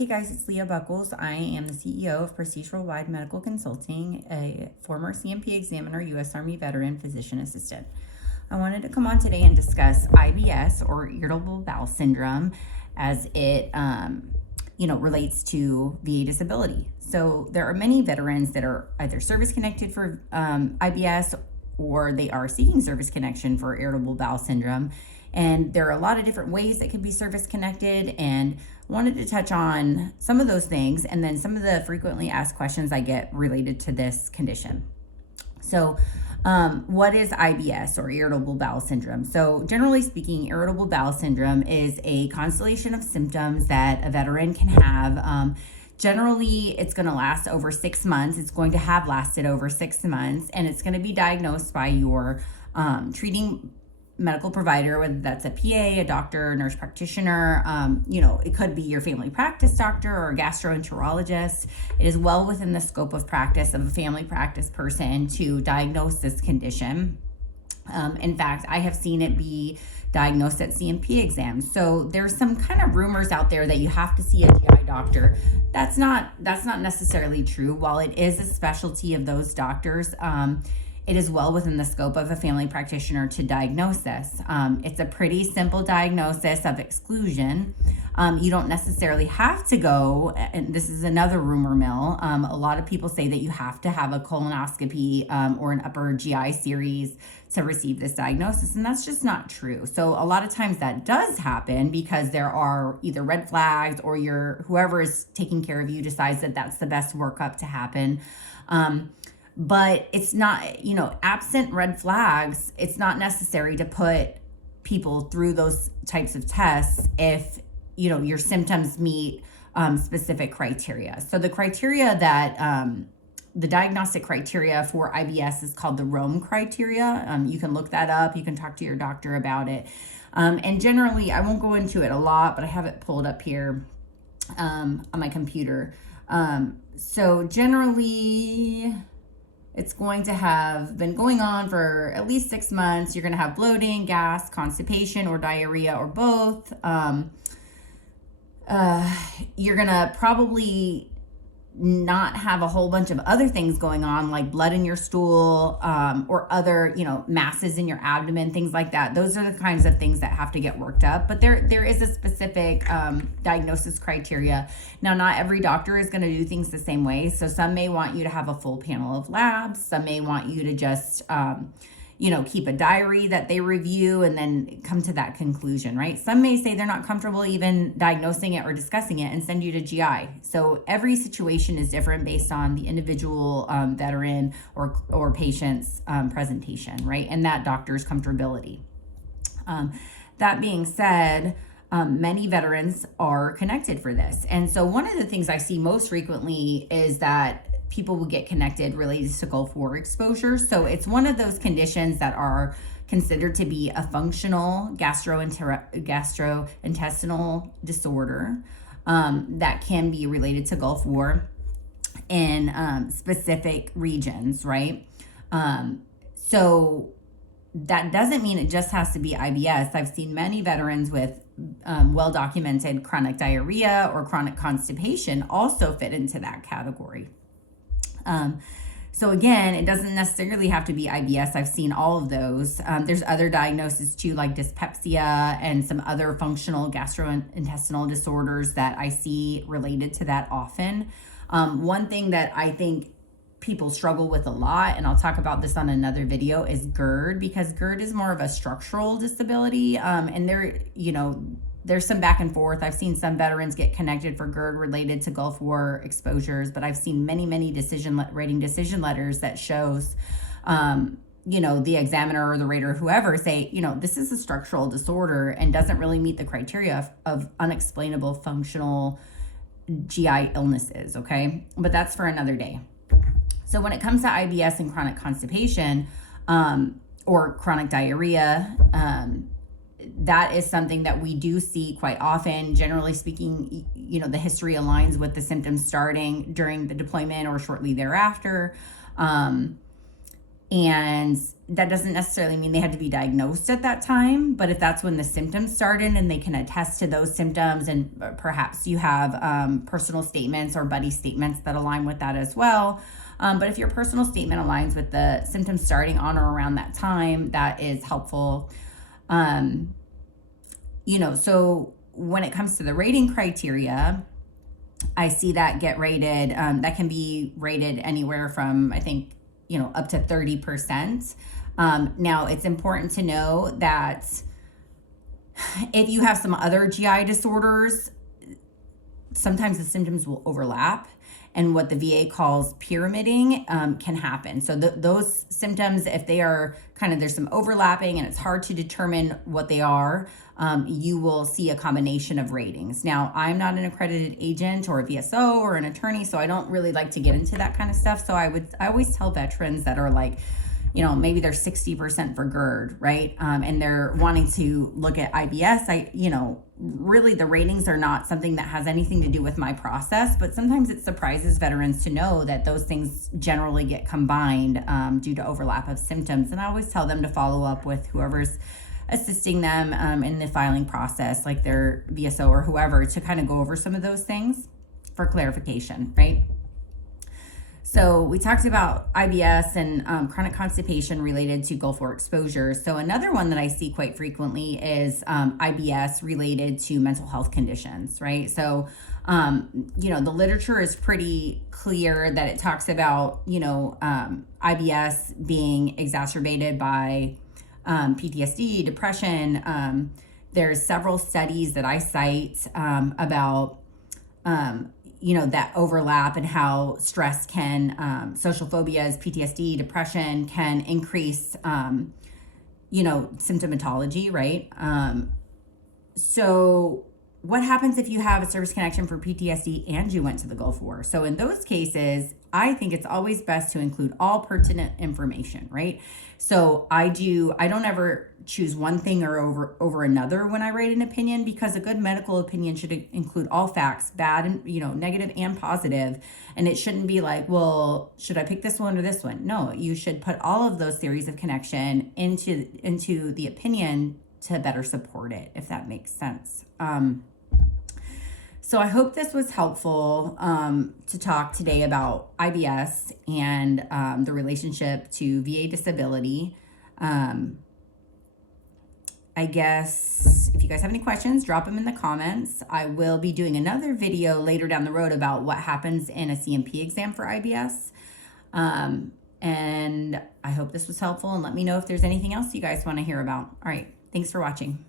Hey guys, it's Leah Buckles. I am the CEO of Procedural Wide Medical Consulting, a former CMP examiner, U.S. Army veteran, physician assistant. I wanted to come on today and discuss IBS, or Irritable Bowel Syndrome, as it relates to VA disability. So there are many veterans that are either service connected for IBS or they are seeking service connection for Irritable Bowel Syndrome. And there are a lot of different ways that can be service connected, and wanted to touch on some of those things and then some of the frequently asked questions I get related to this condition. So what is IBS, or Irritable Bowel Syndrome? So generally speaking, Irritable Bowel Syndrome is a constellation of symptoms that a veteran can have. Generally, it's going to last over 6 months. It's going to have lasted over 6 months, and it's going to be diagnosed by your treating medical provider, whether that's a PA, a doctor, a nurse practitioner. It could be your family practice doctor or a gastroenterologist. It is well within the scope of practice of a family practice person to diagnose this condition. In fact, I have seen it be diagnosed at CMP exams. So there's some kind of rumors out there that you have to see a GI doctor. That's not necessarily true. While it is a specialty of those doctors, it is well within the scope of a family practitioner to diagnose this. It's a pretty simple diagnosis of exclusion. You don't necessarily have to go, and this is another rumor mill. A lot of people say that you have to have a colonoscopy or an upper GI series to receive this diagnosis, and that's just not true. So a lot of times that does happen because there are either red flags or whoever is taking care of you decides that that's the best workup to happen. But it's not, absent red flags, it's not necessary to put people through those types of tests if, your symptoms meet specific criteria. So the criteria that, the diagnostic criteria for IBS is called the Rome criteria. You can look that up. You can talk to your doctor about it. And generally, I won't go into it a lot, but I have it pulled up here on my computer. So generally, it's going to have been going on for at least 6 months. You're going to have bloating, gas, constipation, or diarrhea, or both. You're going to probably not have a whole bunch of other things going on, like blood in your stool, or other, masses in your abdomen, things like that. Those are the kinds of things that have to get worked up. But there is a specific diagnosis criteria. Now, not every doctor is going to do things the same way. So some may want you to have a full panel of labs. Some may want you to just keep a diary that they review and then come to that conclusion, right? Some may say they're not comfortable even diagnosing it or discussing it and send you to GI. So every situation is different based on the individual veteran or patient's presentation, right? And that doctor's comfortability. That being said, many veterans are connected for this. And so one of the things I see most frequently is that people will get connected related to Gulf War exposure. So it's one of those conditions that are considered to be a functional gastrointestinal disorder that can be related to Gulf War in specific regions, right? So that doesn't mean it just has to be IBS. I've seen many veterans with well-documented chronic diarrhea or chronic constipation also fit into that category. So again, it doesn't necessarily have to be IBS. I've seen all of those. There's other diagnoses too, like dyspepsia and some other functional gastrointestinal disorders that I see related to that often. One thing that I think people struggle with a lot, and I'll talk about this on another video, is Gerd, because Gerd is more of a structural disability. And there's some back and forth. I've seen some veterans get connected for Gerd related to Gulf War exposures, but I've seen many decision letters that shows, the examiner or the rater or whoever say, this is a structural disorder and doesn't really meet the criteria of unexplainable functional GI illnesses, okay? But that's for another day. So when it comes to IBS and chronic constipation or chronic diarrhea, that is something that we do see quite often. Generally speaking, the history aligns with the symptoms starting during the deployment or shortly thereafter. And that doesn't necessarily mean they had to be diagnosed at that time, but if that's when the symptoms started and they can attest to those symptoms, and perhaps you have personal statements or buddy statements that align with that as well. But if your personal statement aligns with the symptoms starting on or around that time, that is helpful. So when it comes to the rating criteria, I see that get rated, that can be rated anywhere from, I think, up to 30%. Now, it's important to know that if you have some other GI disorders, sometimes the symptoms will overlap, and what the VA calls pyramiding can happen. So those symptoms, if they are there's some overlapping and it's hard to determine what they are, you will see a combination of ratings. Now, I'm not an accredited agent or a VSO or an attorney, so I don't really like to get into that kind of stuff. So I always tell veterans that are like, maybe they're 60% for Gerd, right? And they're wanting to look at IBS. Really the ratings are not something that has anything to do with my process, but sometimes it surprises veterans to know that those things generally get combined due to overlap of symptoms. And I always tell them to follow up with whoever's assisting them in the filing process, like their VSO or whoever, to kind of go over some of those things for clarification, right? So we talked about IBS and chronic constipation related to Gulf War exposure. So another one that I see quite frequently is IBS related to mental health conditions, right? So, the literature is pretty clear that it talks about, IBS being exacerbated by PTSD, depression. There's several studies that I cite about that overlap and how stress can, social phobias, PTSD, depression can increase, symptomatology, right? So what happens if you have a service connection for PTSD and you went to the Gulf War? So in those cases, I think it's always best to include all pertinent information, right? So I don't ever choose one thing or over another when I write an opinion, because a good medical opinion should include all facts, bad and negative and positive, and it shouldn't be like, well, should I pick this one or this one? No, you should put all of those theories of connection into the opinion to better support it, if that makes sense. So I hope this was helpful to talk today about IBS and the relationship to VA disability. I guess if you guys have any questions, drop them in the comments. I will be doing another video later down the road about what happens in a CMP exam for IBS. And I hope this was helpful, and let me know if there's anything else you guys want to hear about. All right. Thanks for watching.